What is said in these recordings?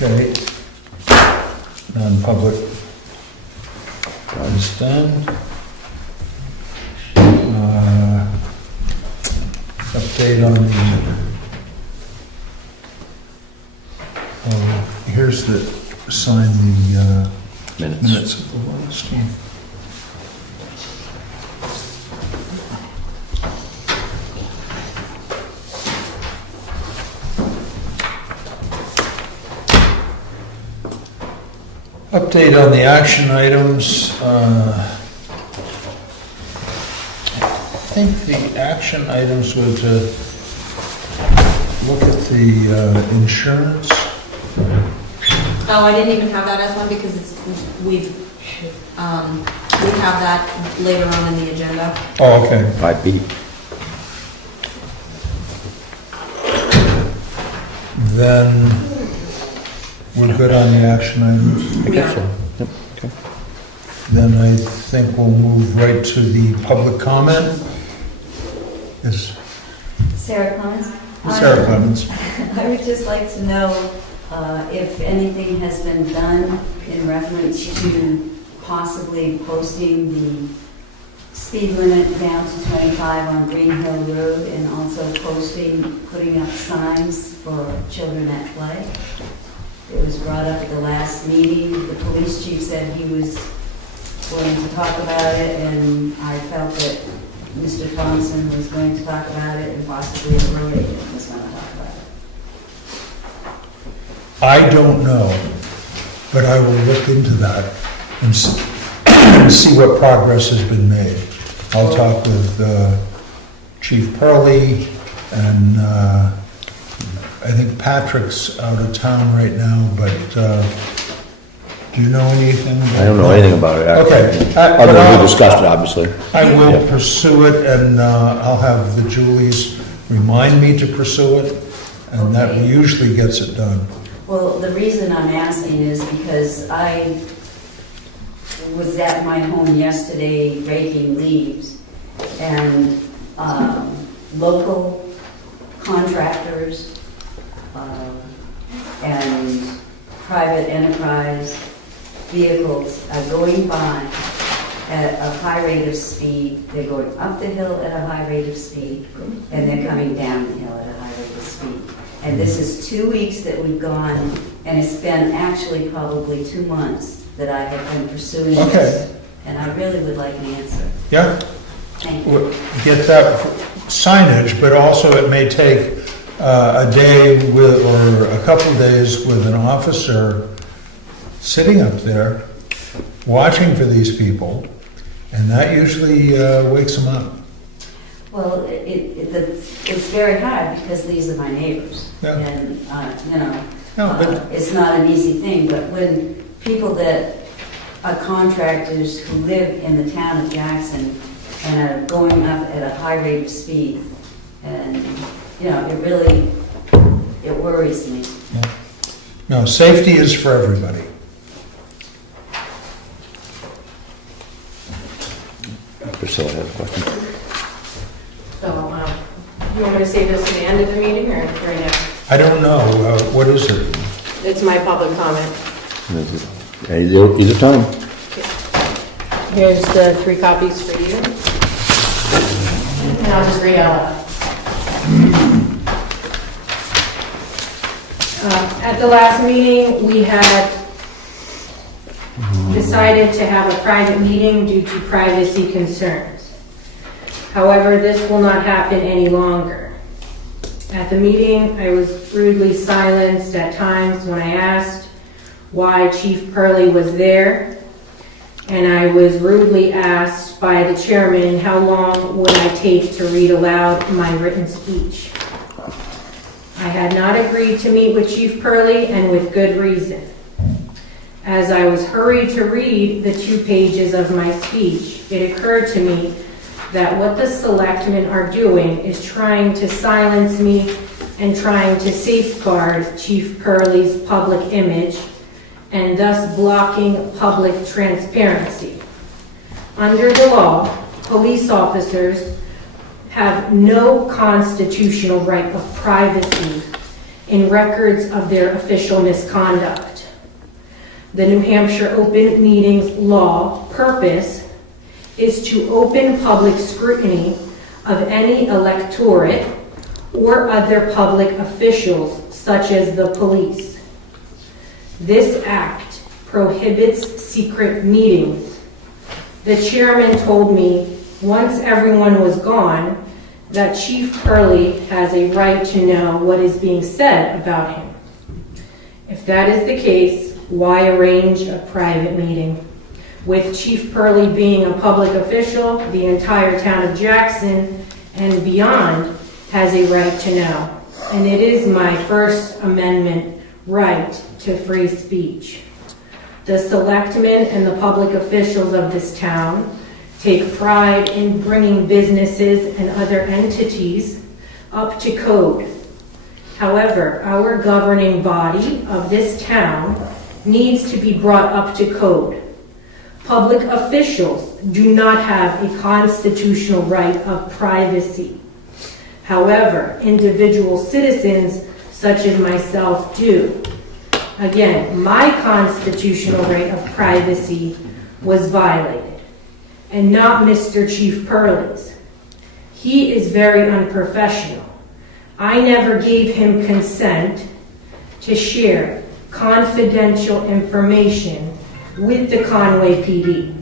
Okay. Non-public is done. Update on the, here's the, sign the minutes of the last one. Update on the action items. I think the action items were to look at the insurance. Oh, I didn't even have that as one because we have that later on in the agenda. Oh, okay. 5B. Then we're good on the action items. I guess so. Yep. Okay. Then I think we'll move right to the public comment. Yes, Sarah Clemens. Sarah Clemens. I would just like to know if anything has been done in reference to possibly posting the speed limit down to 25 on Green Hill Road and also putting up signs for children at play. It was brought up at the last meeting. The police chief said he was going to talk about it, and I felt that Mr. Thompson was going to talk about it, and possibly the road agent was going to talk about it. I don't know, but I will look into that and see what progress has been made. I'll talk with Chief Purley, and I think Patrick's out of town right now, but do you know anything? I don't know anything about it, actually. Okay. Other than we discussed it, obviously. I will Yeah. pursue it, and I'll have the Julies remind me to pursue it, and that Okay. usually gets it done. Well, the reason I'm asking is because I was at my home yesterday raking leaves, and local contractors and private enterprise vehicles are going by at a high rate of speed. They're going up the hill at a high rate of speed, and they're coming down the hill at a high rate of speed. And this is 2 weeks that we've gone, and it's been actually probably 2 months that I have been pursuing this. Okay. And I really would like an answer. Yeah? Thank you. We'll get that signage, but also it may take a day with, or a couple days with an officer sitting up there, watching for these people, and that usually wakes them up. Well, it's very hard because these are my neighbors. Yeah. And, No, but it's not an easy thing, but when people that are contractors who live in the town of Jackson and are going up at a high rate of speed, and, it worries me. no, safety is for everybody. Priscilla has a question. So, you want me to save this to the end of the meeting or right now? I don't know, what is it? It's my public comment. Either time. Here's the 3 copies for you. And I'll just read out loud. At the last meeting, we had decided to have a private meeting due to privacy concerns. However, this will not happen any longer. At the meeting, I was rudely silenced at times when I asked why Chief Purley was there, and I was rudely asked by the chairman how long would I take to read aloud my written speech. I had not agreed to meet with Chief Purley, and with good reason. As I was hurried to read the 2 pages of my speech, it occurred to me that what the selectmen are doing is trying to silence me and trying to safeguard Chief Purley's public image and thus blocking public transparency. Under the law, police officers have no constitutional right of privacy in records of their official misconduct. The New Hampshire Open Meetings Law purpose is to open public scrutiny of any electorate or other public officials, such as the police. This act prohibits secret meetings. The chairman told me once everyone was gone that Chief Purley has a right to know what is being said about him. If that is the case, why arrange a private meeting? With Chief Purley being a public official, the entire town of Jackson and beyond has a right to know. And it is my First Amendment right to free speech. The selectmen and the public officials of this town take pride in bringing businesses and other entities up to code. However, our governing body of this town needs to be brought up to code. Public officials do not have a constitutional right of privacy. However, individual citizens such as myself do. Again, my constitutional right of privacy was violated, and not Mr. Chief Purley's. He is very unprofessional. I never gave him consent to share confidential information with the Conway PD.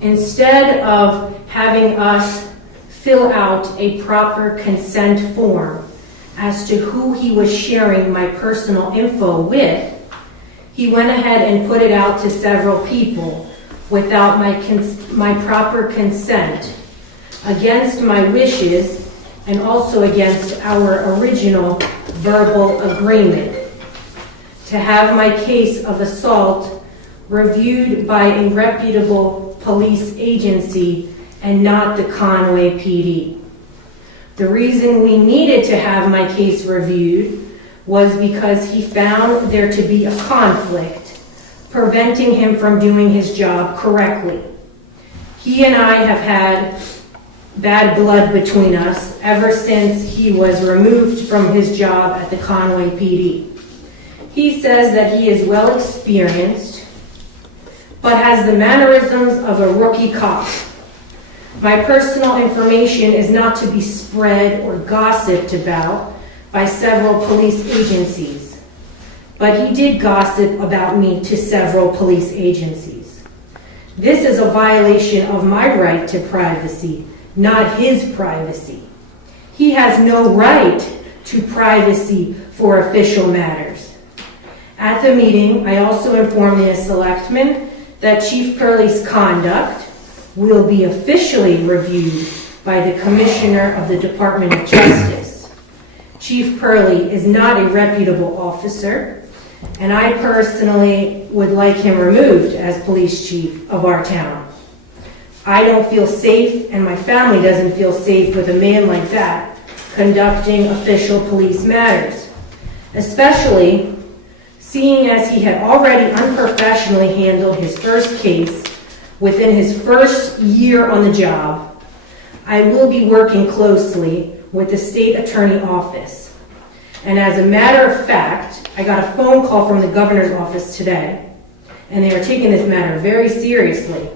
Instead of having us fill out a proper consent form as to who he was sharing my personal info with, he went ahead and put it out to several people without my proper consent, against my wishes, and also against our original verbal agreement to have my case of assault reviewed by a reputable police agency and not the Conway PD. The reason we needed to have my case reviewed was because he found there to be a conflict preventing him from doing his job correctly. He and I have had bad blood between us ever since he was removed from his job at the Conway PD. He says that he is well experienced, but has the mannerisms of a rookie cop. My personal information is not to be spread or gossiped about by several police agencies, but he did gossip about me to several police agencies. This is a violation of my right to privacy, not his privacy. He has no right to privacy for official matters. At the meeting, I also informed the selectmen that Chief Purley's conduct will be officially reviewed by the Commissioner of the Department of Justice. Chief Purley is not a reputable officer, and I personally would like him removed as police chief of our town. I don't feel safe, and my family doesn't feel safe with a man like that conducting official police matters, especially seeing as he had already unprofessionally handled his first case within his first year on the job. I will be working closely with the state attorney office. And as a matter of fact, I got a phone call from the governor's office today, and they are taking this matter very seriously.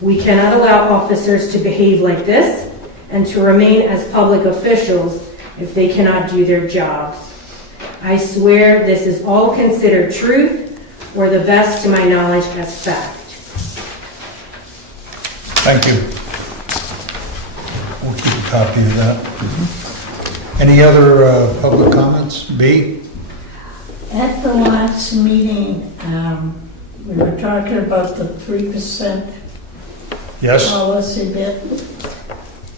We cannot allow officers to behave like this and to remain as public officials if they cannot do their jobs. I swear this is all considered truth or the best to my knowledge as fact. Thank you. We'll keep a copy of that. Any other public comments? B? At the last meeting, we were talking about the 3% Yes? policy bit,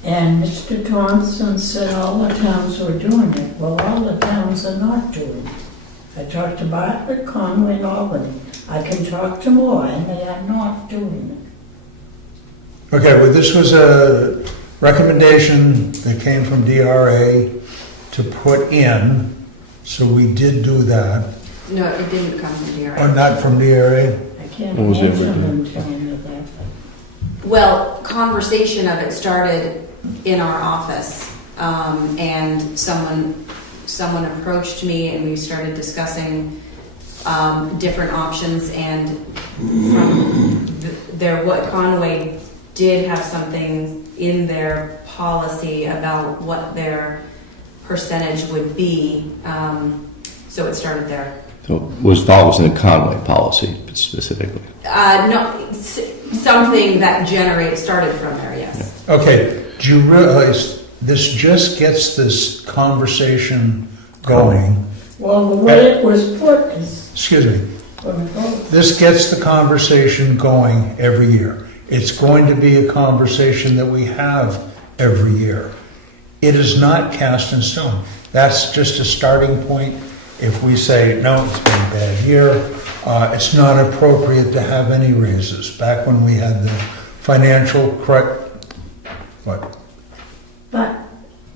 and Mr. Thompson said all the towns were doing it. Well, all the towns are not doing it. I talked to Bartlett, Conway, and Albany. I can talk to more, and they are not doing it. Okay, well, this was a recommendation that came from DRA to put in, so we did do that. No, it didn't come from Or DRA. not from DRA? I can't What was the imagine original? them telling me that. Well, conversation of it started in our office and someone approached me and we started discussing different options, and from what Conway did have something in their policy about what their percentage would be, so it started there. So it was always in the Conway policy specifically. No, something that started from there, yes. Okay, do you realize this just gets this conversation going? Well, the way it was put is, Excuse me. This gets the conversation going every year. It's going to be a conversation that we have every year. It is not cast in stone. That's just a starting point. If we say, no, it's been a bad year, it's not appropriate to have any raises. Back when we had the financial what? but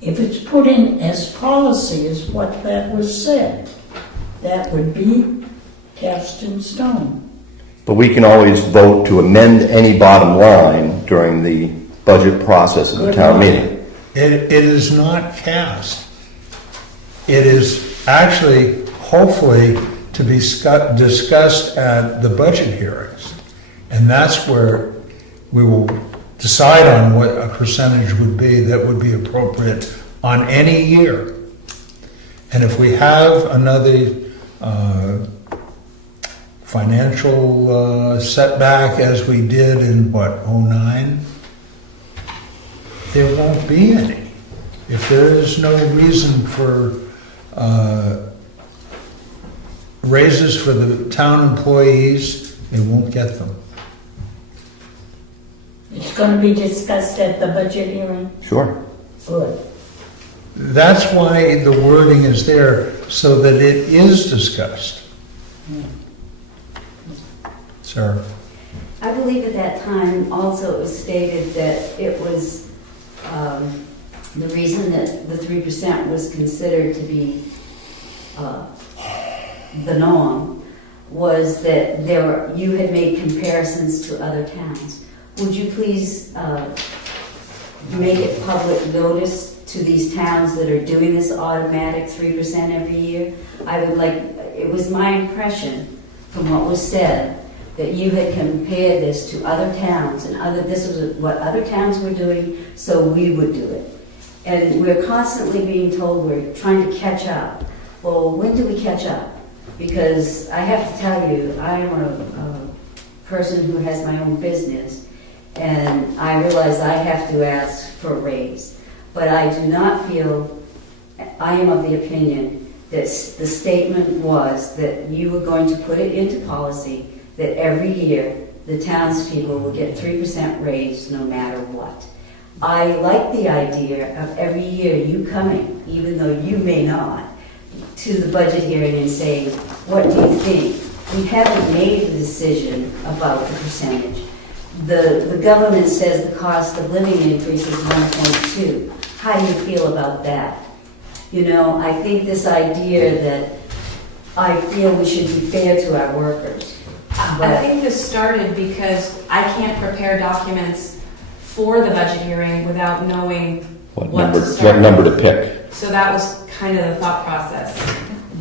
if it's put in as policy is what that was said, that would be cast in stone. But we can always vote to amend any bottom line during the budget process of the town meeting. It is not cast. It is actually, hopefully, to be discussed at the budget hearings. And that's where we will decide on what a percentage would be that would be appropriate on any year. And if we have another financial setback as we did in, 2009, there won't be any. If there is no reason for raises for the town employees, they won't get them. It's going to be discussed at the budget hearing? Sure. Good. That's why the wording is there, so that it is discussed. Sir? I believe at that time also it was stated that it was, the reason that the 3% was considered to be the norm was that you had made comparisons to other towns. Would you please make it public notice to these towns that are doing this automatic 3% every year? It was my impression from what was said that you had compared this to other towns and this was what other towns were doing, so we would do it. And we're constantly being told we're trying to catch up. Well, when do we catch up? Because I have to tell you, I am a person who has my own business, and I realize I have to ask for a raise. But I do not feel, I am of the opinion that the statement was that you were going to put it into policy that every year the townspeople will get 3% raise no matter what. I like the idea of every year you coming, even though you may not, to the budget hearing and saying, what do you think? We haven't made a decision about the percentage. The government says the cost of living increase is 1.2. How do you feel about that? You know, I think this idea that I feel we should be fair to our workers. I think this started because I can't prepare documents for the budget hearing without knowing What to start number with. to pick? So that was kind of the thought process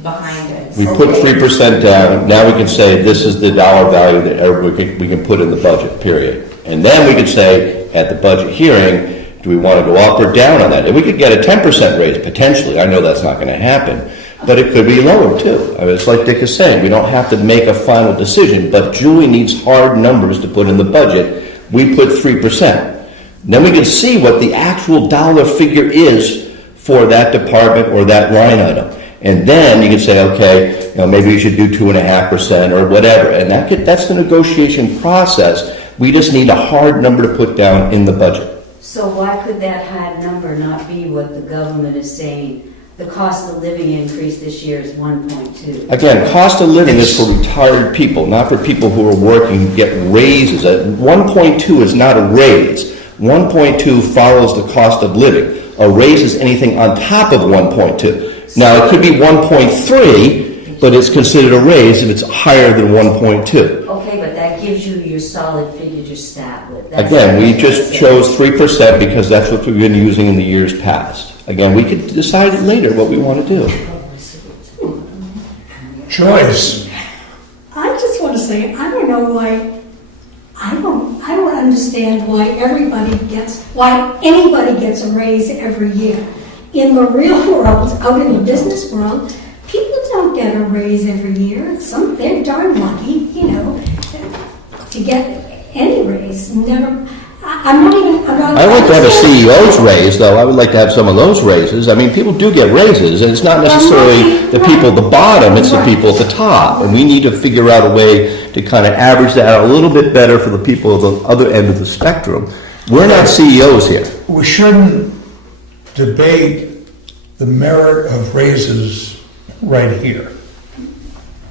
behind it. We put 3% down, now we can say this is the dollar value that we can put in the budget, period. And then we could say, at the budget hearing, do we want to go up or down on that? And we could get a 10% raise, potentially. I know that's not going to happen. But it could be lower, too. I mean, it's like Dick is saying, we don't have to make a final decision, but Julie needs hard numbers to put in the budget. We put 3%. Then we can see what the actual dollar figure is for that department or that line item. And then you can say, okay, maybe you should do 2.5% or whatever. And that's the negotiation process. We just need a hard number to put down in the budget. So why could that hard number not be what the government is saying? The cost of living increase this year is 1.2. Again, cost of living is for retired people, not for people who are working who get raises. 1.2 is not a raise. 1.2 follows the cost of living. A raise is anything on top of 1.2. Now, it could be 1.3, but it's considered a raise if it's higher than 1.2. Okay, but that gives you your solid figure to start with. Again, we just chose 3% because that's what we've been using in the years past. Again, we could decide later what we want to do. Joyce, I just want to say, I don't know why, I don't understand why why anybody gets a raise every year. In the real world, out in the business world, people don't get a raise every year. They're darn lucky, to get any raise. I'm not. I like to have a CEO's raise, though. I would like to have some of those raises. I mean, people do get raises, and it's not necessarily the people at the bottom, it's the people at the top. And we need to figure out a way to kind of average that out a little bit better for the people at the other end of the spectrum. We're not CEOs here. we shouldn't debate the merit of raises right here.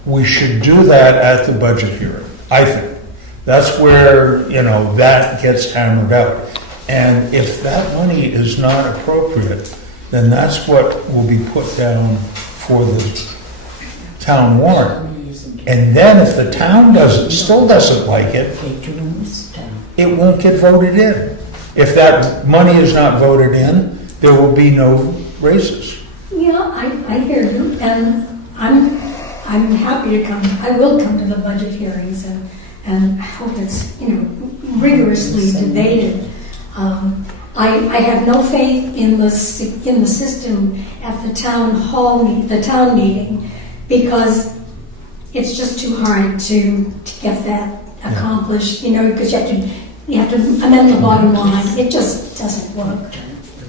We should do that at the budget hearing, I think. That's where, that gets hammered out. And if that money is not appropriate, then that's what will be put down for the town warrant. And then if the town still doesn't like it, it won't get voted in. If that money is not voted in, there will be no raises. Yeah, I hear you, and I'm happy to come. I will come to the budget hearings and hope it's rigorously debated. I have no faith in the system at the town hall, the town meeting, because it's just too hard to get that accomplished. Because you have to amend the bottom line. It just doesn't work.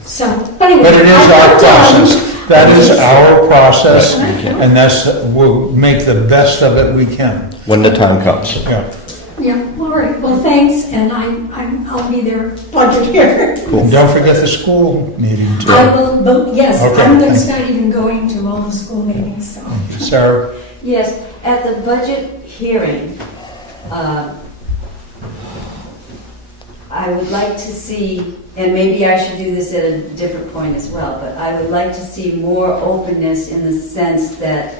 So, but anyway, But it is our process. That is our process, and we'll make the best of it we can. When the time comes. Yeah. Yeah, all right. Well, thanks, and I'll be there budget here. And don't forget the school meeting too. I will, but yes, Okay, I'm going to thank start even going to all the school meetings, so. Sarah? Yes, at the budget hearing, I would like to see, and maybe I should do this at a different point as well, but I would like to see more openness in the sense that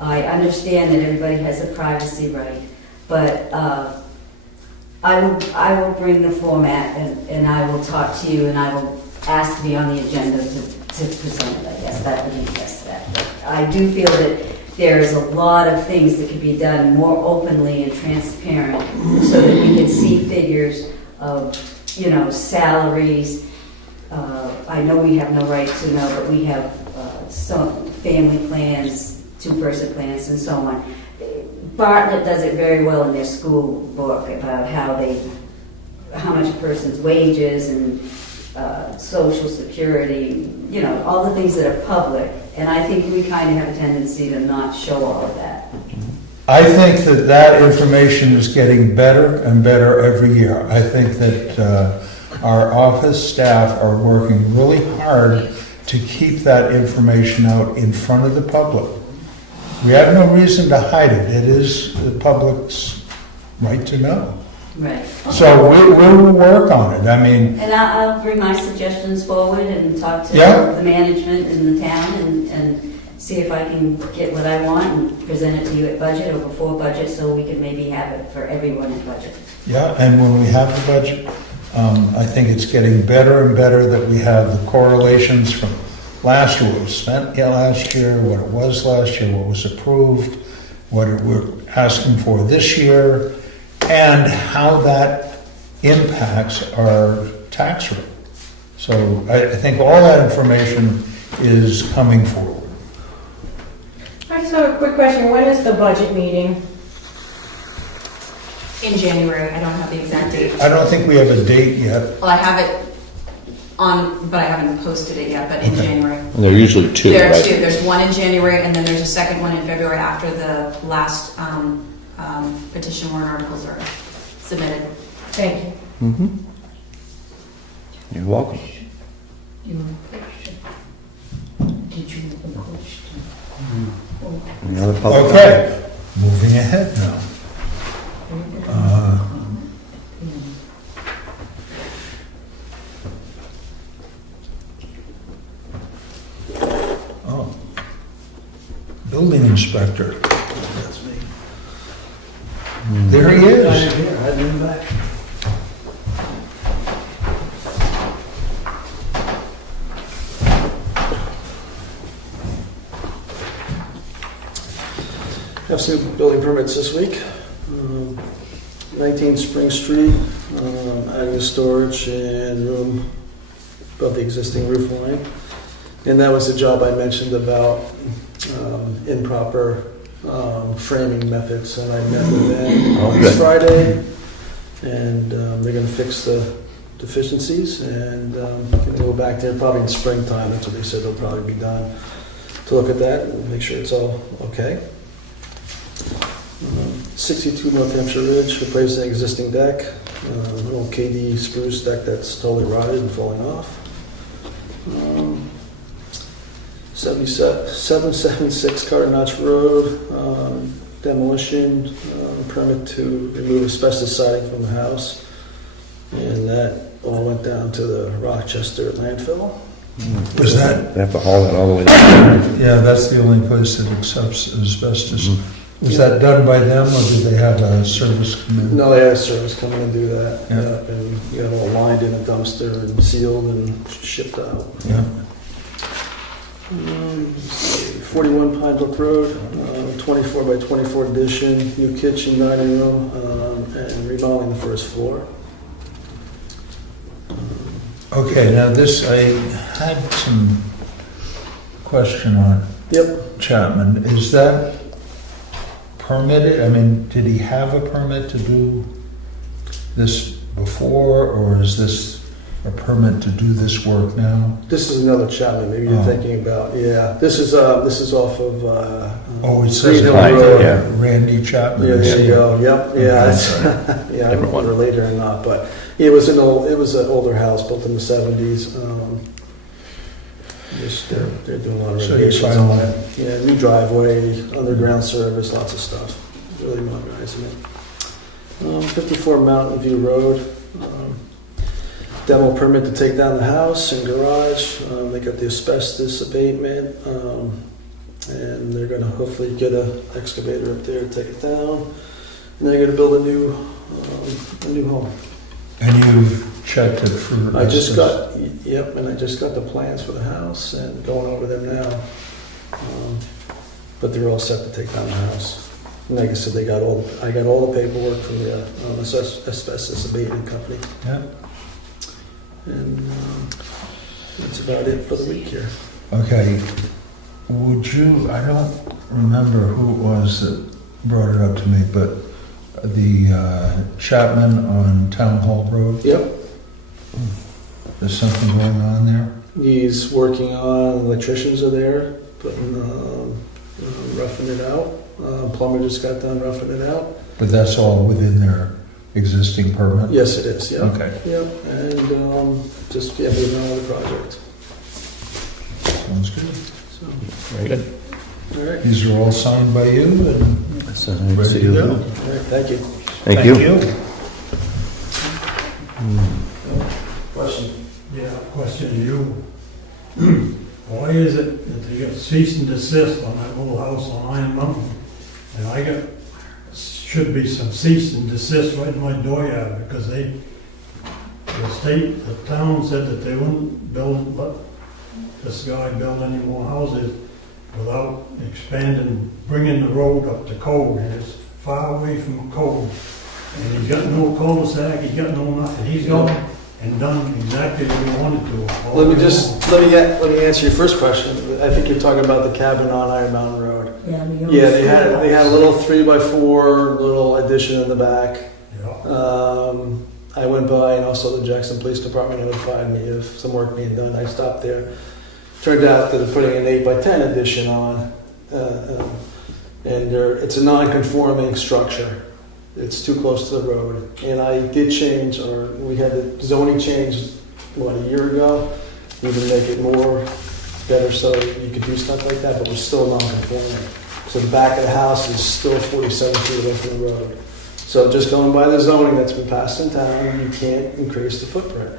I understand that everybody has a privacy right, but I will bring the format and I will talk to you and I will ask to be on the agenda to present it, I guess. That would be best that. But I do feel that there is a lot of things that could be done more openly and transparent so that we can see figures of, salaries. I know we have no right to know, but we have some family plans, two-person plans, and so on. Bartlett does it very well in their school book about how much a person's wages and social security, all the things that are public. And I think we kind of have a tendency to not show all of that. I think that information is getting better and better every year. I think that our office staff are working really hard to keep that information out in front of the public. We have no reason to hide it. It is the public's right to know. Right. So we will work on it. And I'll bring my suggestions forward and talk to the management in the town and see if I can get what I want and present it to you at budget or before budget so we can maybe have it for everyone at budget. Yeah, and when we have the budget, I think it's getting better and better that we have the correlations from last year, what was spent last year, what it was last year, what was approved, what we're asking for this year, and how that impacts our tax rate. So I think all that information is coming forward. I just have a quick question. When is the budget meeting? In January, I don't have the exact date. I don't think we have a date yet. Well, I have it on, but I haven't posted it yet, but in January. And there are usually two, There are right? two. There's one in January, and then there's a second one in February after the last petition warrant articles are submitted. Thank you. Mm-hmm. You're welcome. Did you have a question? Any other public comment? Okay, moving ahead now. Oh, building inspector. That's me. There he is. I've been back. Have some building permits this week. 19 Spring Street, adding a storage and room above the existing roof line. And that was the job I mentioned about improper framing methods. And I met with them this Friday, and they're going to fix the deficiencies, and going to go back there probably in springtime. That's what they said, they'll probably be done to look at that and make sure it's all okay. 62 North Hampshire Ridge, replacing an existing deck, an old KD spruce deck that's totally rotted and falling off. 776 Carter Notch Road, demolition, permit to remove asbestos siding from the house, and that all went down to the Rochester landfill. Was that, They have to haul that all the way down. yeah, that's the only place that accepts asbestos. Was that done by them, or did they have a service come in? No, they had a service come in and do that. Yeah. Yeah, and you know, all lined in a dumpster and sealed and shipped out. Yeah. 41 Pine Brook Road, 24 by 24 addition, new kitchen, dining room, and remodeling the first floor. Okay, now this, I had some question on Yep. Chapman. Is that permitted? I mean, did he have a permit to do this before, or is this a permit to do this work now? This is another Chapman. Maybe you're Oh. thinking about. Yeah, this is off of. Oh, it says Green Hill Right, Road. yeah. Randy Chapman. Yeah, there you go. Yep. Yeah. Okay. It's, yeah. I don't know Different one. if they're later or not, but it was an older house built in the 70s. They're doing a lot of So you renovations find on one. it. Yeah, new driveway, underground service, lots of stuff. Really modernizing it. 54 Mountain View Road. Demo permit to take down the house and garage. They got the asbestos abatement, and they're going to hopefully get an excavator up there to take it down. And they're going to build a new home. And you've checked it for... I just got, yep, and I just got the plans for the house and going over them now. But they're all set to take down the house. And like I said, I got all the paperwork from the asbestos abatement company. Yeah. And that's about it for the week here. Okay. Would you, I don't remember who it was that brought it up to me, but the Chapman on Town Hall Road, Yep, there's something going on there? he's working on, electricians are there, putting, roughing it out. Plumber just got done roughing it out. But that's all within their existing permit? Yes, it is, yeah. Okay. Yep, and just, yeah, moving on with the project. Sounds good. So, Very good. all right, These are all signed by you and ready to go? all right, thank you. Thank you. Question? Yeah, question to you. Why is it that they got cease and desist on that little house on Iron Mountain? And should be some cease and desist right in my dooryard, because the town said that they wouldn't let this guy build any more houses without expanding, bringing the road up to code, and it's far away from code. And he's got no cul-de-sac, he's got no nothing, he's gone and done exactly what he wanted to. Let me answer your first question. I think you're talking about the cabin on Iron Mountain Road. Yeah, they had a little 3x4 little addition in the back. Yeah. I went by, and also the Jackson Police Department notified me of some work being done. I stopped there. Turned out that they're putting an 8x10 addition on, and it's a non-conforming structure. It's too close to the road. And I did change, or we had the zoning changed, a year ago, even make it better so you could do stuff like that, but we're still non-conforming. So the back of the house is still 47 feet away from the road. So just going by the zoning that's been passed in town, you can't increase the footprint.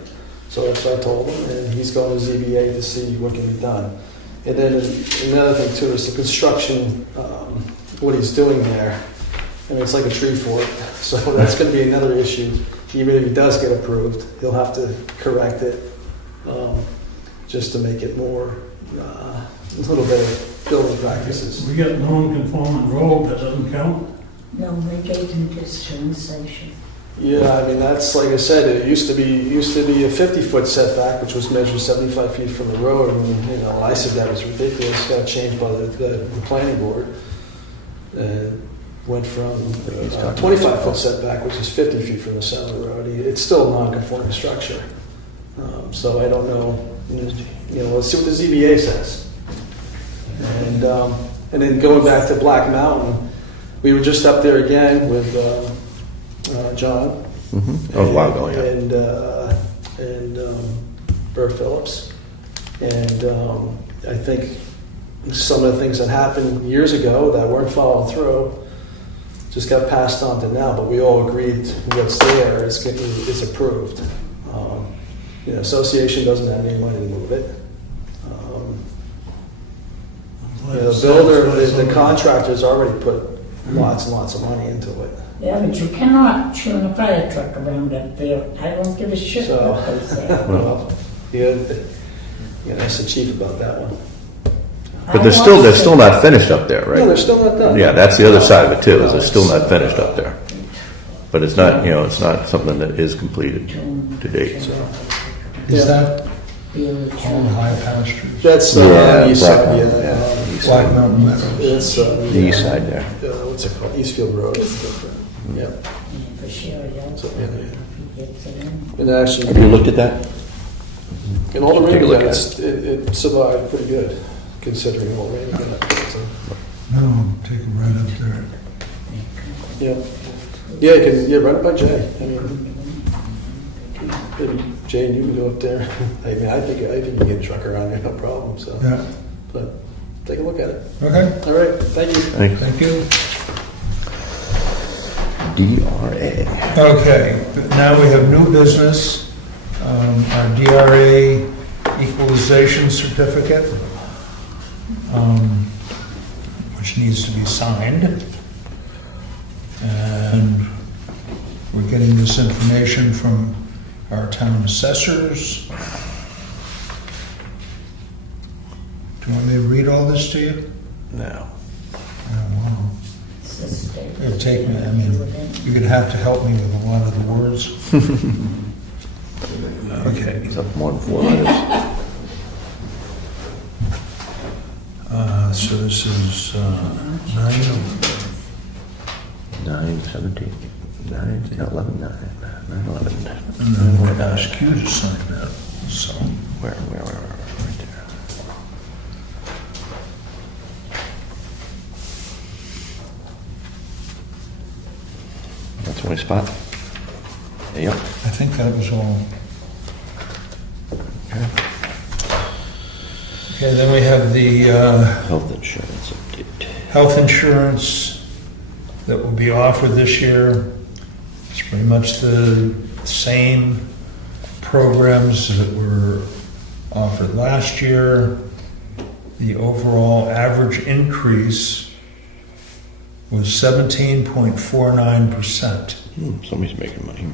So that's what I told him, and he's going to ZBA to see what can be done. And then another thing too is the construction, what he's doing there. I mean, it's like a tree fort, so that's going to be another issue. Even if he does get approved, he'll have to correct it just to make it more, a little bit building practices. We got non-conforming road, that doesn't count? No, we gave him dispensation. Yeah, I mean, that's, like I said, it used to be a 50-foot setback, which was measured 75 feet from the road, and, you know, I said that was ridiculous, got changed by the planning board. And went from 25-foot setback, which is 50 feet from the center of the road. It's still a non-conforming structure. So I don't know, you know, let's see what the ZBA says. And then going back to Black Mountain, we were just up there again with John. That was a while ago, yeah. And Burr Phillips. And I think some of the things that happened years ago that weren't followed through just got passed on to now, but we all agreed what's there is approved. You know, association doesn't have any money to move it. The builder, the contractor's already put lots and lots of money into it. Yeah, but you cannot turn a fire truck around up there. I don't give a shit So, what they say. well, yeah, ask the chief about that one. But they're still not finished up there, No, right? they're still not done. Yeah, that's the other side of it too, is it's still not finished up there. But it's not, you know, it's not something that is completed to date, so. Is that Build on high pastures? That's Yeah, east Black side, Mountain. yeah. Black Mountain Meadows. It's The east side there. what's it called? Eastfield Road. Yeah. For sure, yeah. So, yeah, yeah. He gets it in. And actually, Have you looked at that? in all the Take a rain look events, it survived pretty good, considering all the rain events. So, No, take it right up there. yeah. Yeah, you can, run it by Jay. I mean, maybe Jay and you can go up there. I mean, I think you can get a truck around there, no problem, so. Yeah, But take a look at it. okay, All right, thank you. thank you. DRA. Okay, now we have new business, our DRA equalization certificate, which needs to be signed. And we're getting this information from our town assessors. Do you want me to read all this to you? No. Oh, wow. It's the state. It'll take me, I mean, you're gonna have to help me with a lot of the words. Okay. He's up more than 4 letters. So this is 9, 17, 9, 11, 9, 9, 11. and then I'm gonna ask you to sign that, so. Where, right there. That's my spot. Yep. I think that was all. Okay, then we have the Health insurance update. health insurance that will be offered this year. It's pretty much the same programs that were offered last year. The overall average increase was 17.49%. Somebody's making money.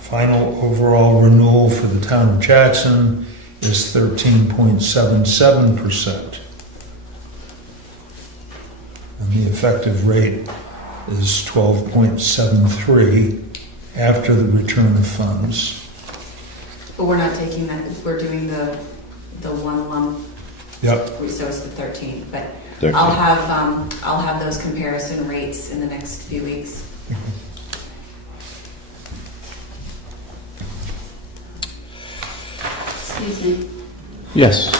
Final overall renewal for the town of Jackson is 13.77%. And the effective rate is 12.73 after the return of funds. But we're not taking that, we're doing the one lump, Yep. so it's the 13, but 13. I'll have those comparison rates in the next few weeks. Excuse me, Yes.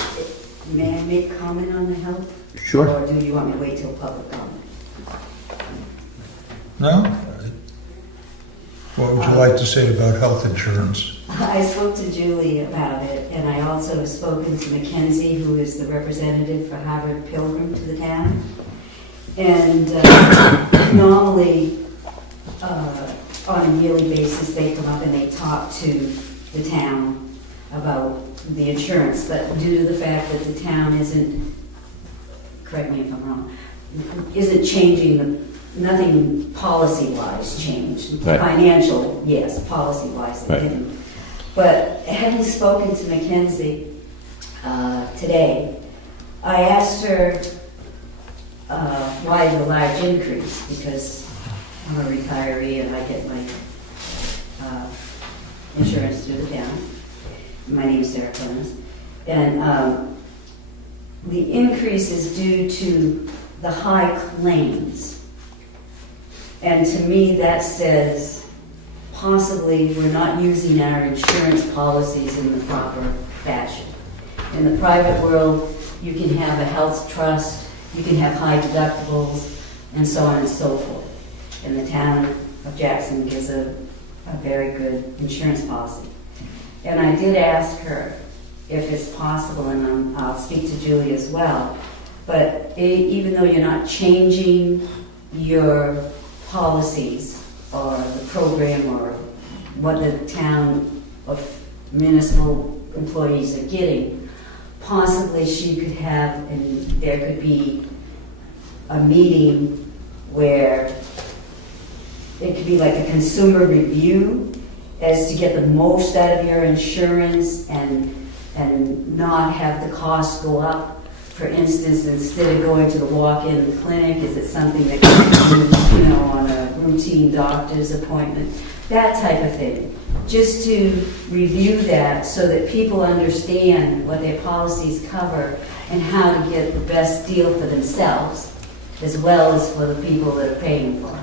may I make comment on the health? Sure. Or do you want me to wait till public comment? No? What would you like to say about health insurance? I spoke to Julie about it, and I also have spoken to Mackenzie, who is the representative for Harvard Pilgrim to the town. And normally, on a yearly basis, they come up and they talk to the town about the insurance, but due to the fact that the town isn't, correct me if I'm wrong, isn't changing nothing policy-wise changed. Right. Financial, yes, policy-wise, it Right. didn't. But having spoken to Mackenzie, today. I asked her why the large increase, because I'm a retiree and I get my insurance through the town. My name is Sarah Clemens. And the increase is due to the high claims. And to me, that says possibly we're not using our insurance policies in the proper fashion. In the private world, you can have a health trust, you can have high deductibles, and so on and so forth. And the town of Jackson gives a very good insurance policy. And I did ask her if it's possible, and I'll speak to Julie as well, but even though you're not changing your policies or the program or what the town of municipal employees are getting, possibly she could have, and there could be a meeting where it could be like a consumer review as to get the most out of your insurance and not have the cost go up. For instance, instead of going to the walk-in clinic, is it something that you can do, on a routine doctor's appointment? That type of thing. Just to review that so that people understand what their policies cover and how to get the best deal for themselves, as well as for the people that are paying for it.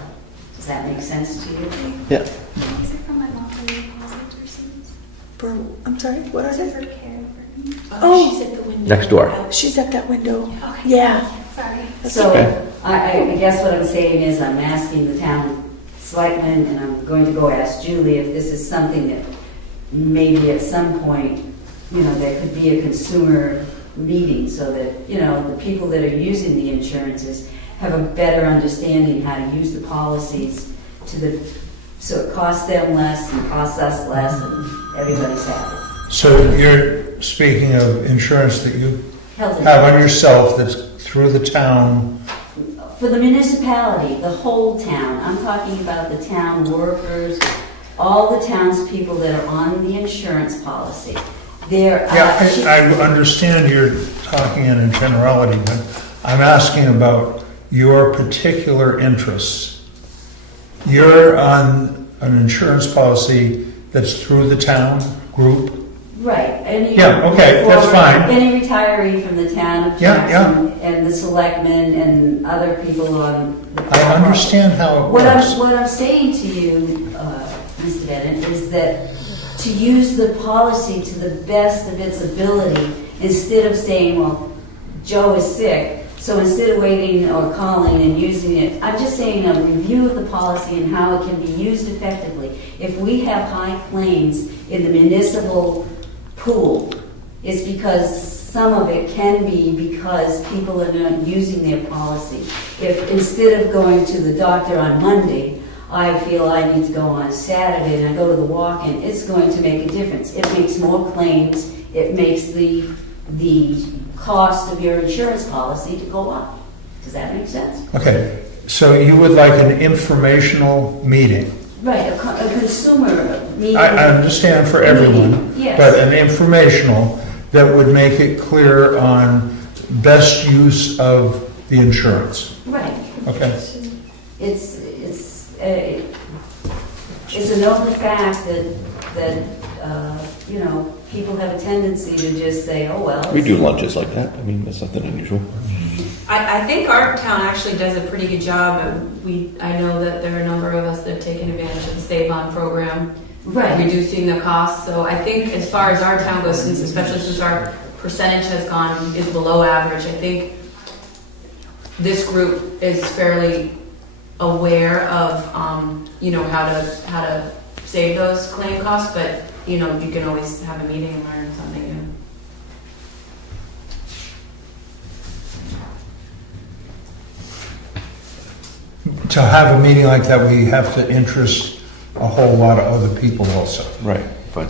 Does that make sense to you? Yeah. Is it from my monthly deposit receipts? I'm sorry, what is Is it it? for care? Oh. She's at the window. Next door. She's at that window. Okay. Yeah. Sorry. So okay. I guess what I'm saying is I'm asking the town selectmen, and I'm going to go ask Julie if this is something that maybe at some point, there could be a consumer meeting so that, the people that are using the insurances have a better understanding how to use the policies so it costs them less and costs us less and everybody's happy. So you're speaking of insurance that you Health have on insurance. yourself that's through the town. For the municipality, the whole town, I'm talking about the town workers, all the townspeople that are on the insurance policy. Yeah, I understand you're talking in a generality, but I'm asking about your particular interests. You're on an insurance policy that's through the town group? Right. Yeah, okay, that's fine. Any retiree from the town of Yeah, Jackson and the selectmen and other people on the I town. understand how it What works. I'm saying to you, Mr. Bennett, is that to use the policy to the best of its ability, instead of saying, well, Joe is sick, so instead of waiting or calling and using it, I'm just saying a review of the policy and how it can be used effectively. If we have high claims in the municipal pool, it's because some of it can be because people are not using their policy. If instead of going to the doctor on Monday, I feel I need to go on Saturday and I go to the walk-in, it's going to make a difference. It makes more claims, it makes the cost of your insurance policy to go up. Does that make sense? Okay, so you would like an informational meeting? Right, a consumer meeting. I understand for everyone, Yes. but an informational that would make it clear on best use of the insurance. Right. Okay, It's a known fact that people have a tendency to just say, oh, well. We do lunches like that. I mean, that's nothing unusual. I think our town actually does a pretty good job. I know that there are a number of us that have taken advantage of the Save On program, Right. reducing the cost. So I think as far as our town goes, especially since our percentage is below average, I think this group is fairly aware of, how to save those claim costs. But you can always have a meeting and learn something new. to have a meeting like that, we have to interest a whole lot of other people also. Right, but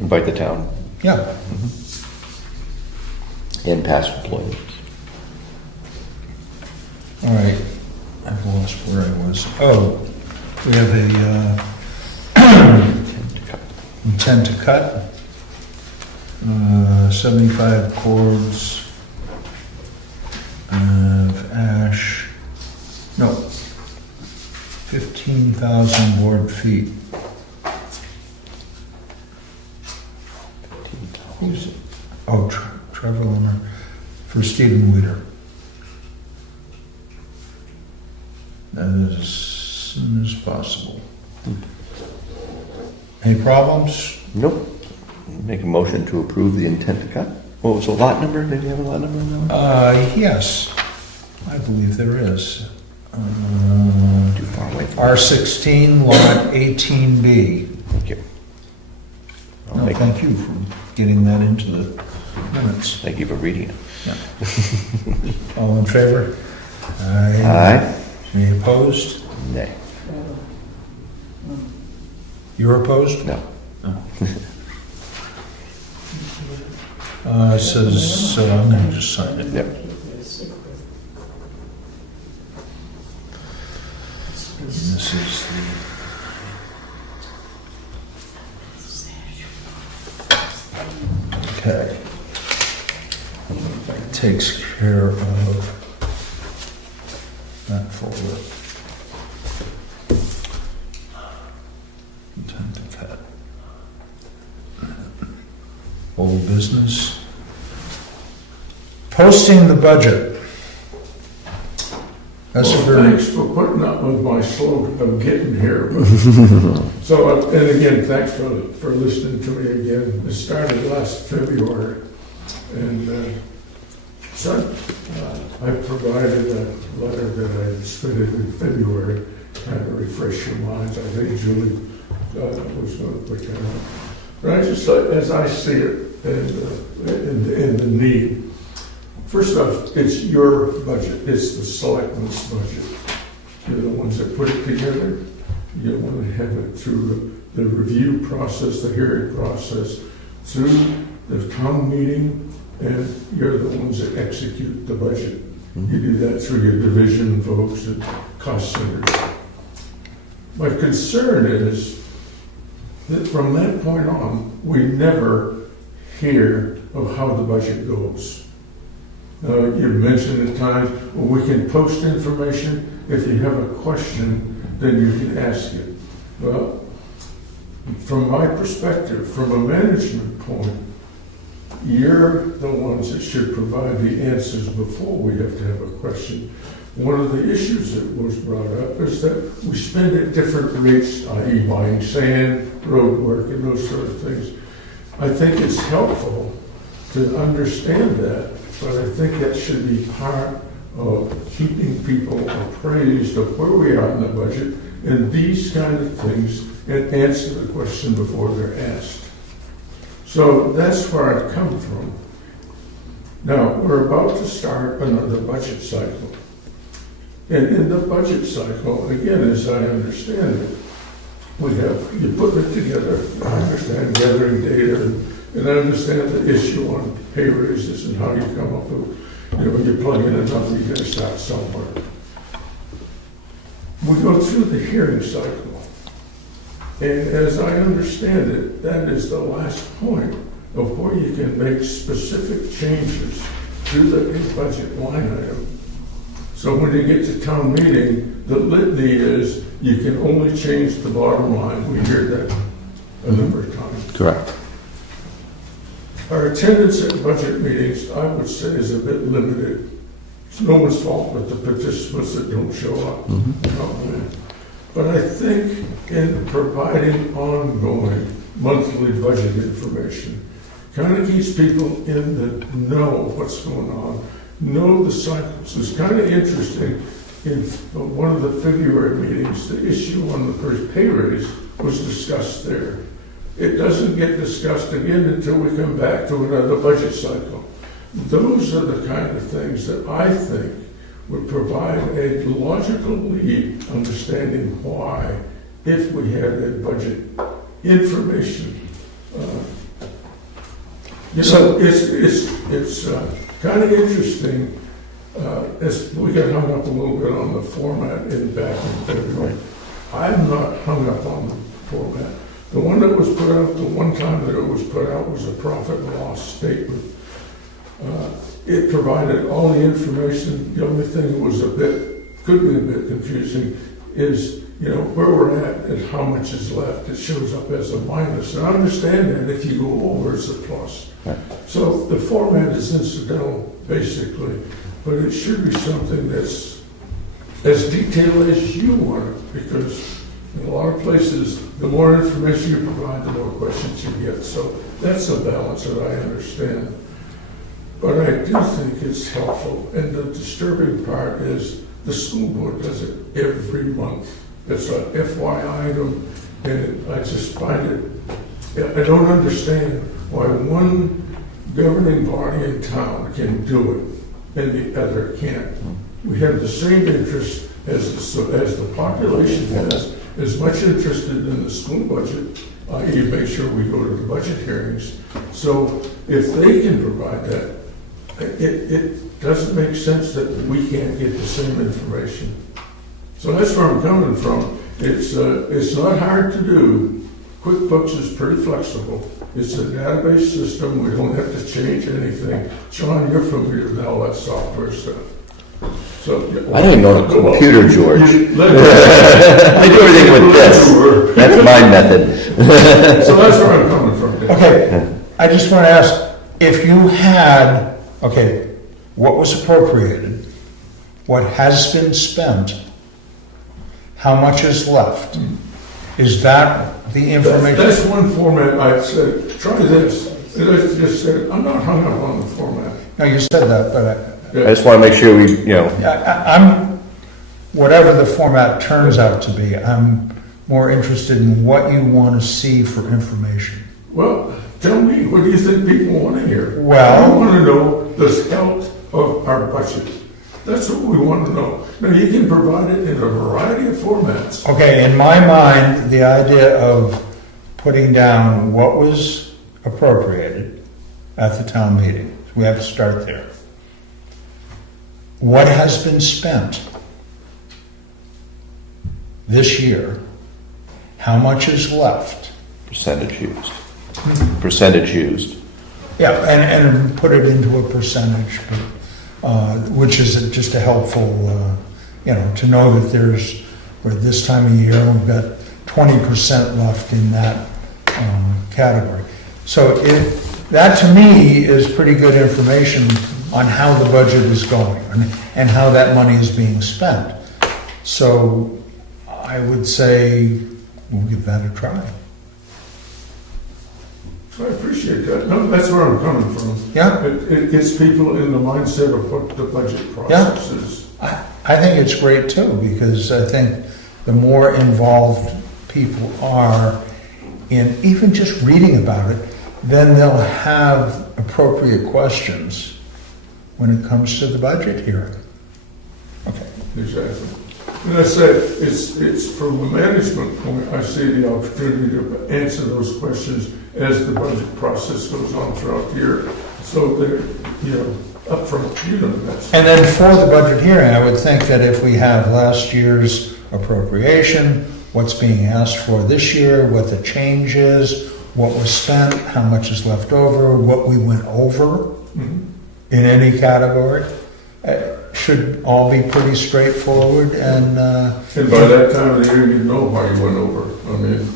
invite the town Yeah, and past employees. all right, I've lost where I was. Oh, we have a intent to cut. 75 cords of ash, no, 15,000 board feet. Who's it? Oh, Trevor Limmer, for Stephen Weeder. As soon as possible. Any problems? Nope. Make a motion to approve the intent to cut. What was the lot number? Did you have a lot number on that one? Yes, I believe there is. Too far away from R16, lot 18B. Thank you. I'll No, make- thank you for getting that into the minutes. Thank you for reading it. All in favor? Aye. Any opposed? Nay. You're opposed? No. It says, I'm going to just sign it. Yep. This is the... Okay. That takes care of that folder. Intent to cut. Old business. Posting the budget. That's a very... Thanks for putting up with my slow of getting here. So, and again, thanks for listening to me again. It started last February. And I provided a letter that I submitted in February, kind of refresh your minds. I think Julie was going to put that on. But I just, as I see it, and the need, first off, it's your budget. It's the selectmen's budget. You're the ones that put it together. You want to have it through the review process, the hearing process, through the town meeting, and you're the ones that execute the budget. You do that through your division folks and cost centers. My concern is that from that point on, we never hear of how the budget goes. You mentioned at times, well, we can post information. If you have a question, then you can ask it. Well, from my perspective, from a management point, you're the ones that should provide the answers before we have to have a question. One of the issues that was brought up is that we spend at different rates, i.e. buying sand, road work, and those sort of things. I think it's helpful to understand that, but I think that should be part of keeping people appraised of where we are in the budget and these kind of things, and answer the question before they're asked. So that's where I come from. Now, we're about to start another budget cycle. And in the budget cycle, again, as I understand it, you put it together, I understand gathering data, and I understand the issue on pay raises and how you come up with, when you plug in a number, you gotta start somewhere. We go through the hearing cycle. And as I understand it, that is the last point of where you can make specific changes to the budget line item. So when you get to town meeting, the litany is you can only change the bottom line. We hear that a number of times. Correct. Our attendance at budget meetings, I would say, is a bit limited. It's no one's fault but the participants that don't show up. But I think in providing ongoing monthly budget information, kind of keeps people in the know of what's going on, know the cycles. It's kind of interesting, in one of the February meetings, the issue on the first pay raise was discussed there. It doesn't get discussed again until we come back to another budget cycle. Those are the kind of things that I think would provide a logical lead, understanding why, if we had a budget information. It's kind of interesting. As we got hung up a little bit on the format back in February. I'm not hung up on the format. The one that was put out, the one time that it was put out was a profit and loss statement. It provided all the information. The only thing that was could be a bit confusing is, where we're at and how much is left. It shows up as a minus. And I understand that if you go over, it's a plus. Right. So the format is incidental, basically, but it should be something that's as detailed as you want it, because in a lot of places, the more information you provide, the more questions you get. So that's a balance that I understand. But I do think it's helpful. And the disturbing part is the school board does it every month. It's a FYI item, and I just find it, I don't understand why one governing body in town can do it and the other can't. We have the same interest as the population has, as much interested in the school budget, i.e. make sure we go to the budget hearings. So if they can provide that, it doesn't make sense that we can't get the same information. So that's where I'm coming from. It's not hard to do. QuickBooks is pretty flexible. It's a database system. We don't have to change anything. John, you're familiar with all that software stuff. So I don't even know a computer, George. I do everything with this. That's my method. So that's where I'm coming from. Okay, I just want to ask, if you had, what was appropriated, what has been spent, how much is left? Is that the information? That's one format I said, try this. And I just said, I'm not hung up on the format. No, you said that, but I just want to make sure we, I'm, whatever the format turns out to be, I'm more interested in what you want to see for information. Well, tell me, what do you think people want to hear? Well, I want to know the health of our budget. That's what we want to know. Now, you can provide it in a variety of formats. Okay, in my mind, the idea of putting down what was appropriated at the town meeting, we have to start there. What has been spent this year? How much is left? percentage used. Percentage used. Yeah, and put it into a percentage, which is just a helpful, to know that there's, for this time of year, we've got 20% left in that category. So that to me is pretty good information on how the budget is going and how that money is being spent. So I would say we'll give that a try. So I appreciate that. No, that's where I'm coming from. Yeah. It gets people in the mindset of what the budget process is. I think it's great too, because I think the more involved people are in even just reading about it, then they'll have appropriate questions when it comes to the budget hearing. Okay. Exactly. And I said, it's from a management point, I see the opportunity to answer those questions as the budget process goes on throughout the year. So they're, up front, that's. And then for the budget hearing, I would think that if we have last year's appropriation, what's being asked for this year, what the change is, what was spent, how much is left over, what we went over in any category, should all be pretty straightforward and by that time of the year, you know why you went over. I mean,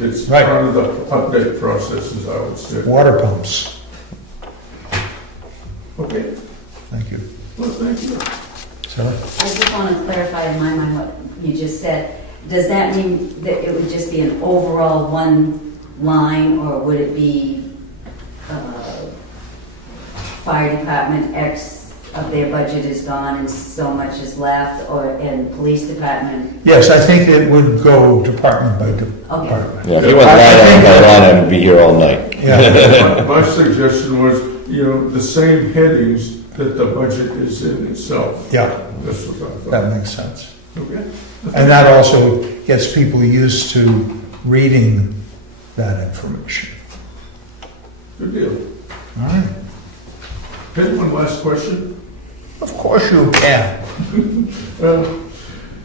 it's right. Part of the update process, as I would say. Water pumps. Okay. Thank you. Well, thank you. Sarah? I just want to clarify in my mind what you just said. Does that mean that it would just be an overall one line, or would it be fire department X of their budget is gone and so much is left, and police department? Yes, I think it would go department by department. Yeah, if you went line item by line item, we'd be here all night. Yeah. My suggestion was, the same headings that the budget is in itself. Yeah, That's what I thought. that makes sense. Okay. And that also gets people used to reading that information. Good deal. All right. Okay, one last question. Of course you can.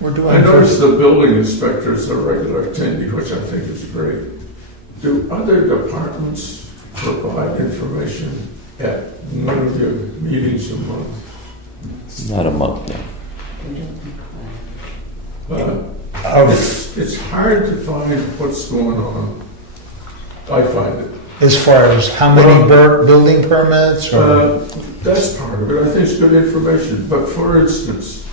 We're I doing noticed the building inspector is a regular attendee, which I think is great. Do other departments provide information at one of your meetings a month? Not a month, no. It's hard to find what's going on. I find it. As far as how many building permits or? That's part of it. I think it's good information. But for instance,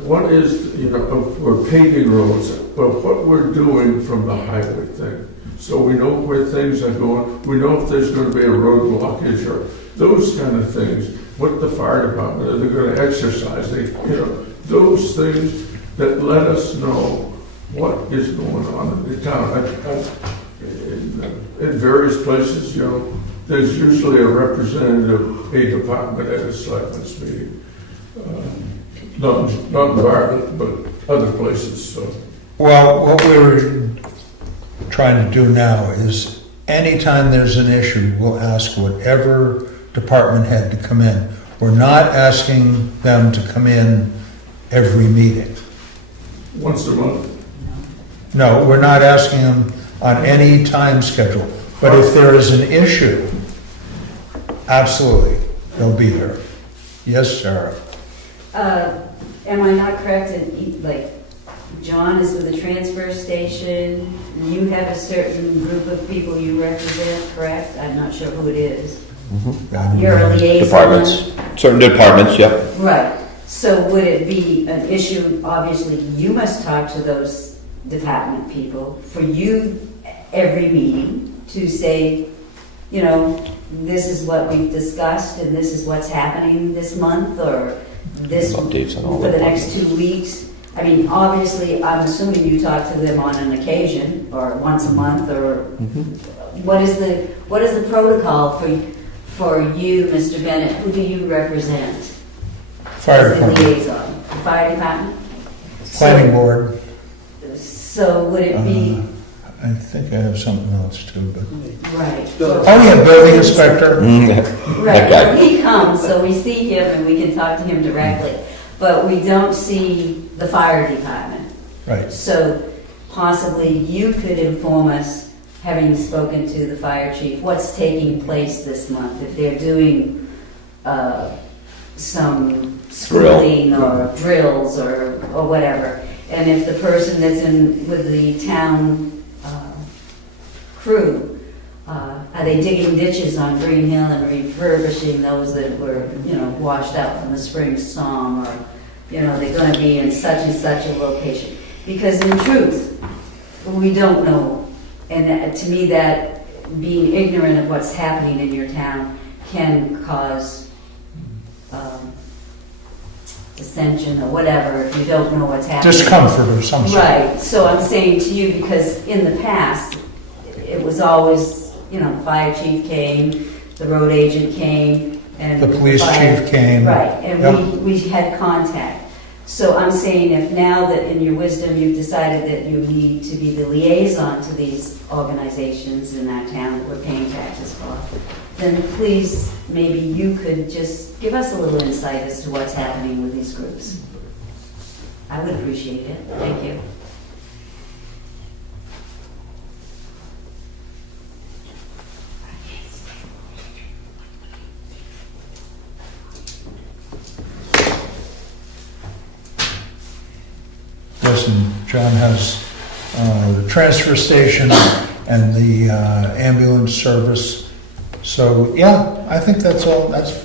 what is, if we're paving roads, well, what we're doing from the highway thing. So we know where things are going. We know if there's going to be a road blockage or those kind of things. What the fire department, are they going to exercise? Those things that let us know what is going on in the town. In various places, there's usually a representative, a department at a selectmen's meeting. Not in Bartlett, but other places, so. Well, what we're trying to do now is anytime there's an issue, we'll ask whatever department head to come in. We're not asking them to come in every meeting. Once a month. No, we're not asking them on any time schedule. But if there is an issue, absolutely, they'll be there. Yes, Sarah? Am I not correct in, John is with the transfer station, you have a certain group of people you represent, correct? I'm not sure who it is. You're a liaison? Departments, certain departments, yep. Right. So would it be an issue, obviously, you must talk to those department people, for you, every meeting, to say, this is what we've discussed, and this is what's happening this month, or this, Updates on all for the that. next 2 weeks. I mean, obviously, I'm assuming you talk to them on an occasion, or once a month, or what is the protocol for you, Mr. Bennett? Who do you represent? Fire As the department, liaison? The fire department? planning board. So would it be, I think I have something else too, but. right. Oh, yeah, building inspector. Right, guy. well, he comes, so we see him and we can talk to him directly, but we don't see the fire department. Right. So possibly you could inform us, having spoken to the fire chief, what's taking place this month, if they're doing some schooling or drills or whatever. And if the person that's in with the town crew, are they digging ditches on Green Hill and refurbishing those that were, washed out from the spring storm, or, they're going to be in such and such a location? Because in truth, we don't know. And to me, that being ignorant of what's happening in your town can cause dissension or whatever if you don't know what's happening. Discomfort or some sort. Right. So I'm saying to you, because in the past, it was always, the fire chief came, the road agent came, and The police chief came. Right, and Yep. we had contact. So I'm saying, if now that in your wisdom you've decided that you need to be the liaison to these organizations in our town that we're paying taxes for, then please, maybe you could just give us a little insight as to what's happening with these groups. I would appreciate it. Thank you. Listen, John has the transfer station and the ambulance service. So, yeah, I think that's all. The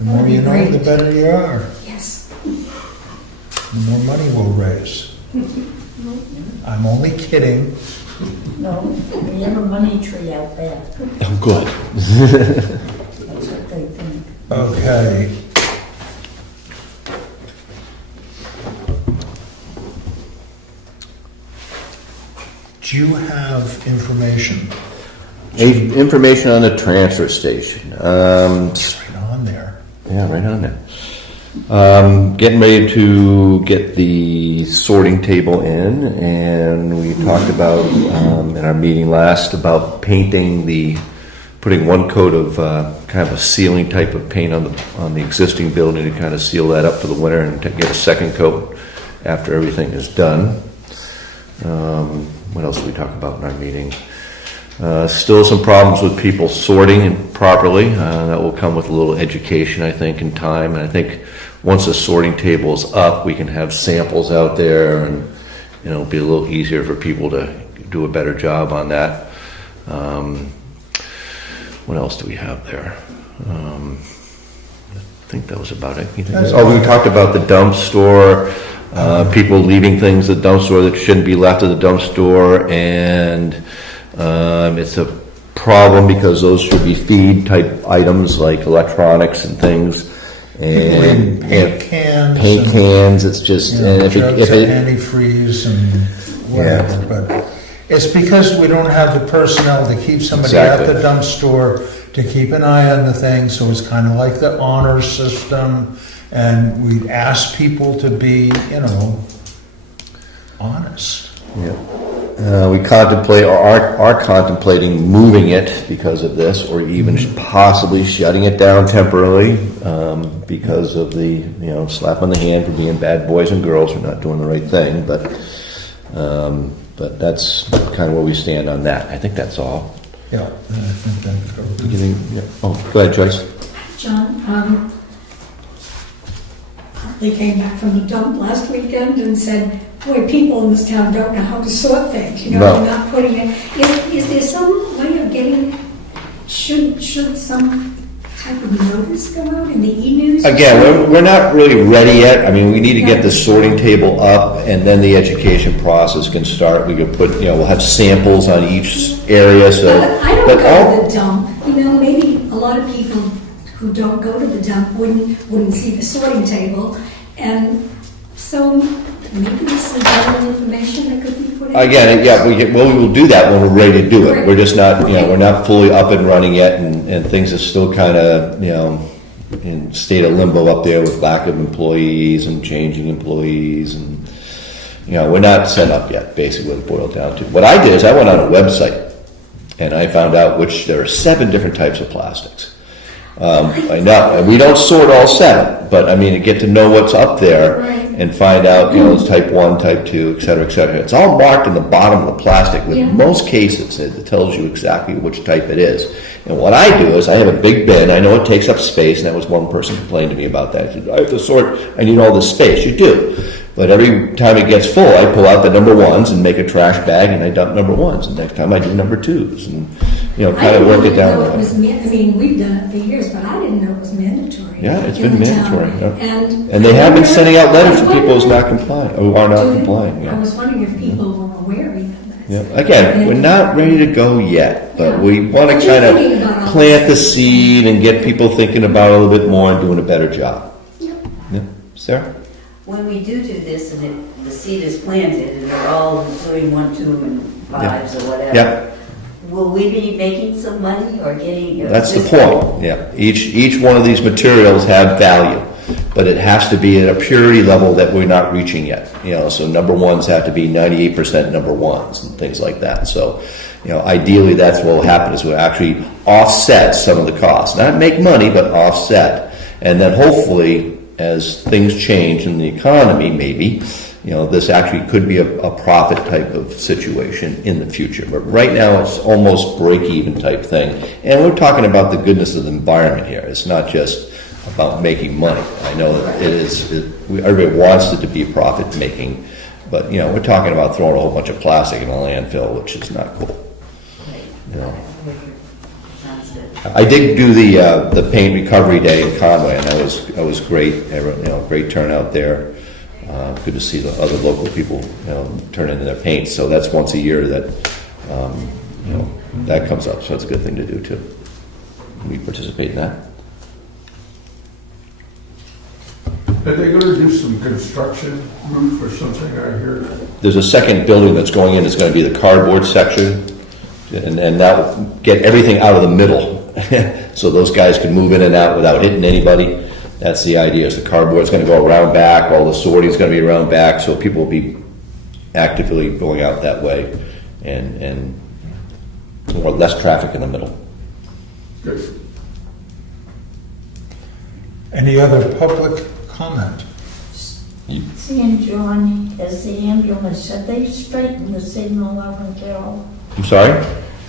more you know, the better you are. Yes. The more money we'll raise. I'm only kidding. No, we have a money tree out there. Oh, good. That's what they think. Okay. Do you have information? Information on the transfer station. It's right on there. Yeah, right on there. Getting ready to get the sorting table in, and we talked about in our meeting last about painting the putting one coat of kind of a sealing type of paint on the existing building to kind of seal that up for the winter, and to get a second coat after everything is done. What else did we talk about in our meeting? Still some problems with people sorting it properly. That will come with a little education, I think, and time. And I think once the sorting table is up, we can have samples out there, and it'll be a little easier for people to do a better job on that. What else do we have there? I think that was about it. We talked about the dump store, people leaving things at the dump store that shouldn't be left at the dump store, and it's a problem because those should be feed type items like electronics and things. And paint cans. Paint cans, it's just, and if jugs it, of antifreeze and whatever, but it's because we don't have the personnel to keep somebody Exactly. at the dump store to keep an eye on the thing, so it's kind of like the honor system, and we ask people to be, honest. Yeah. We contemplate or are contemplating moving it because of this, or even possibly shutting it down temporarily because of the slap on the hand for being bad boys and girls for not doing the right thing. But that's kind of where we stand on that. I think that's all. Yeah, I think that covers it. Yeah. Oh, go ahead, Joyce. John, they came back from the dump last weekend and said, boy, people in this town don't know how to sort things, No. they're not putting it. Is there some way of getting, should some type of notice go out in the e-news? Again, we're not really ready yet. I mean, we need to get the sorting table up, and then the education process can start. We could put, we'll have samples on each area. So, I don't go to the dump. Maybe a lot of people who don't go to the dump wouldn't see the sorting table, and so maybe there's some other information that could be put in. Again, yeah, we will do that when we're ready to do it. We're just not, we're not fully up and running yet, and things are still kind of, in state of limbo up there with lack of employees and changing employees, and we're not set up yet. Basically, what it boiled down to. What I did is I went on a website and I found out there are 7 different types of plastics. I know, and we don't sort all 7, but I mean, to get to know what's up there and find out, it's type 1, type 2, et cetera, et cetera. It's all marked in the bottom of the plastic. With most cases, it tells you exactly which type it is. And what I do is I have a big bin. I know it takes up space, and that was one person complained to me about that. He said, I have to sort, I need all this space. You do. But every time it gets full, I pull out the number 1s and make a trash bag, and I dump number 1s. And next time I do number 2s, and kind of work it down. We've done it for years, but I didn't know it was mandatory. Yeah, it's been mandatory. Yeah. And they have been sending out letters to people who are not complying. I Yeah. was wondering if people were aware even that. Yeah. Again, we're not ready to go yet, but we want to kind of plant the seed and get people thinking about it a little bit more and doing a better job. Yeah. Yeah. Sarah? When we do this and the seed is planted and they're all doing 1, 2, and 5s or whatever. Yeah. Will we be making some money or getting? That's the point. Yeah. Each one of these materials have value, but it has to be at a purity level that we're not reaching yet. So number 1s have to be 98% number 1s and things like that. So, ideally that's what will happen is we'll actually offset some of the costs. Not make money, but offset. And then hopefully, as things change in the economy, maybe, this actually could be a profit type of situation in the future. But right now, it's almost break-even type thing. And we're talking about the goodness of the environment here. It's not just about making money. I know that everybody wants it to be profit-making, but, we're talking about throwing a whole bunch of plastic in a landfill, which is not cool. I did do the paint recovery day in Conway, and that was great. Great turnout there. Good to see the other local people turn in their paint. So that's once a year that that comes up. So it's a good thing to do too. We participate in that. Are they going to do some construction roof or something? I hear. There's a second building that's going in. It's going to be the cardboard section, and that will get everything out of the middle. So those guys can move in and out without hitting anybody. That's the idea. Is the cardboard's going to go around back, all the sorting's going to be around back, so people will be actively going out that way, and more less traffic in the middle. Good. Any other public comment? Seeing John, has the ambulance, have they straightened the signal up in Carroll? I'm sorry?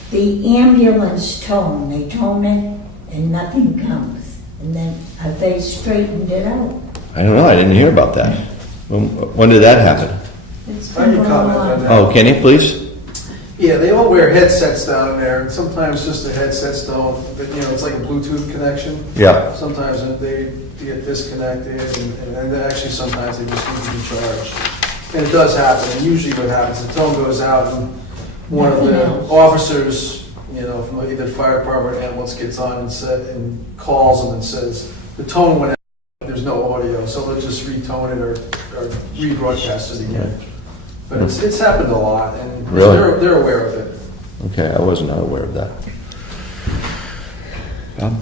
The ambulance tone, they tone it and nothing comes. And then have they straightened it out? I don't know, I didn't hear about that. When did that happen? It's I been can going comment on on. that. Oh, can you please? Yeah, they all wear headsets down there, and sometimes just the headsets don't, it's like a Bluetooth connection. Yeah. Sometimes they get disconnected, and actually sometimes they just need to be charged. And it does happen, and usually what happens, the tone goes out, and one of the officers, from either the fire department or ambulance gets on and calls them and says, the tone went out, there's no audio, so they'll just retone it or rebroadcast it again. But it's happened a lot, and Really? they're aware of it. Okay, I wasn't aware of that. Bob?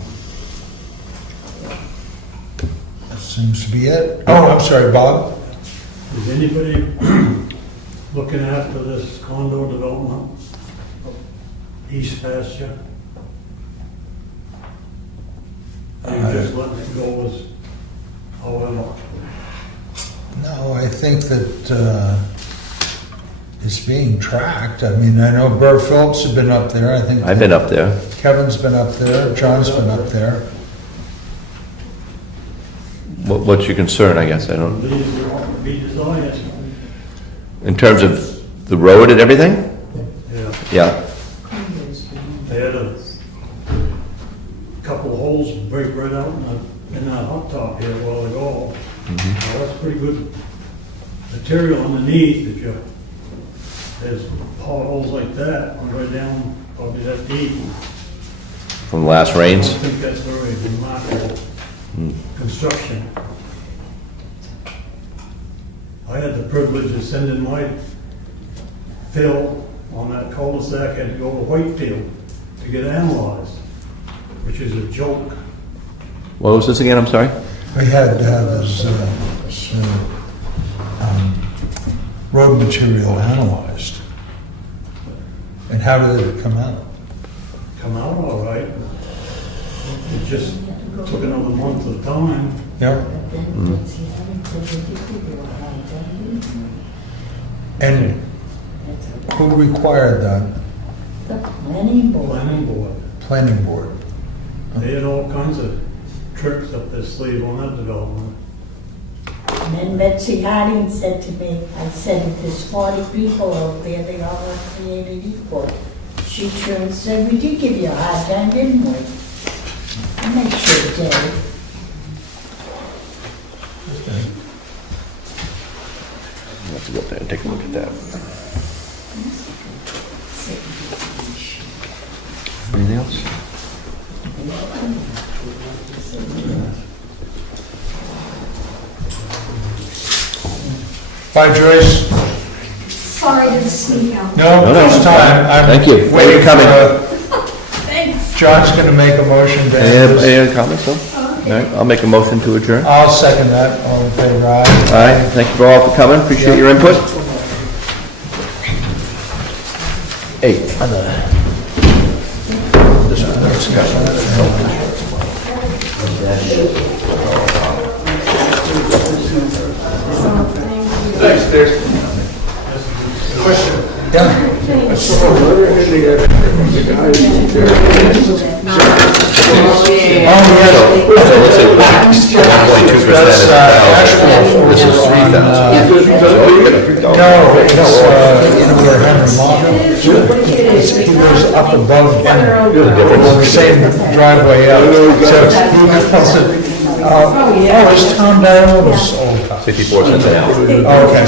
That seems to be it. Oh, I'm sorry, Bob? Is anybody looking after this condo development? East Pasture? You just letting it go as however? No, I think that it's being tracked. I mean, I know Burr Phillips has been up there. I think I've been up there. Kevin's been up there. John's been up there. What's your concern, I guess? I don't, These are all be desired. in terms of the road and everything? Yeah. Yeah. They had a couple of holes break right out in that hot top here a while ago. Now, that's pretty good material underneath if you, there's potholes like that, right down, probably that deep. From the last I rains? don't think that's very remarkable construction. I had the privilege of sending my fill on that cul-de-sac, had to go to Whitefield to get analyzed, which is a joke. What was this again? I'm sorry? We had to have his road material analyzed. And how did it come out? Come out all right. It just took another month of time. Yep. And who required that? The planning board. Planning board. Planning board. They had all kinds of tricks up their sleeve on that development. And then Betsy Harding said to me, I said, if there's 40 people out there, they all are created equal. She turned and said, we did give you a hard time, didn't we? I'm not sure, Dave. Let's go up there and take a look at that. Anything else? Bye, Joyce. Sorry to sneak out. No, this time. I'm Thank you. Thank you waiting for coming. Thanks. John's going to make a motion to Any end this. other comments, though? All right, I'll make a motion to adjourn. All I'll second that. All in favor, aye. right, thank you all for coming, appreciate your input. 8. This one, that's Thanks, Dave. Question. Yeah. That's asphalt. This is 3,000. No, it's where Henry Mock. He was up above the same driveway up. So he calls it, oh, it's Tom Diona's old house. 54 cents an hour. Okay.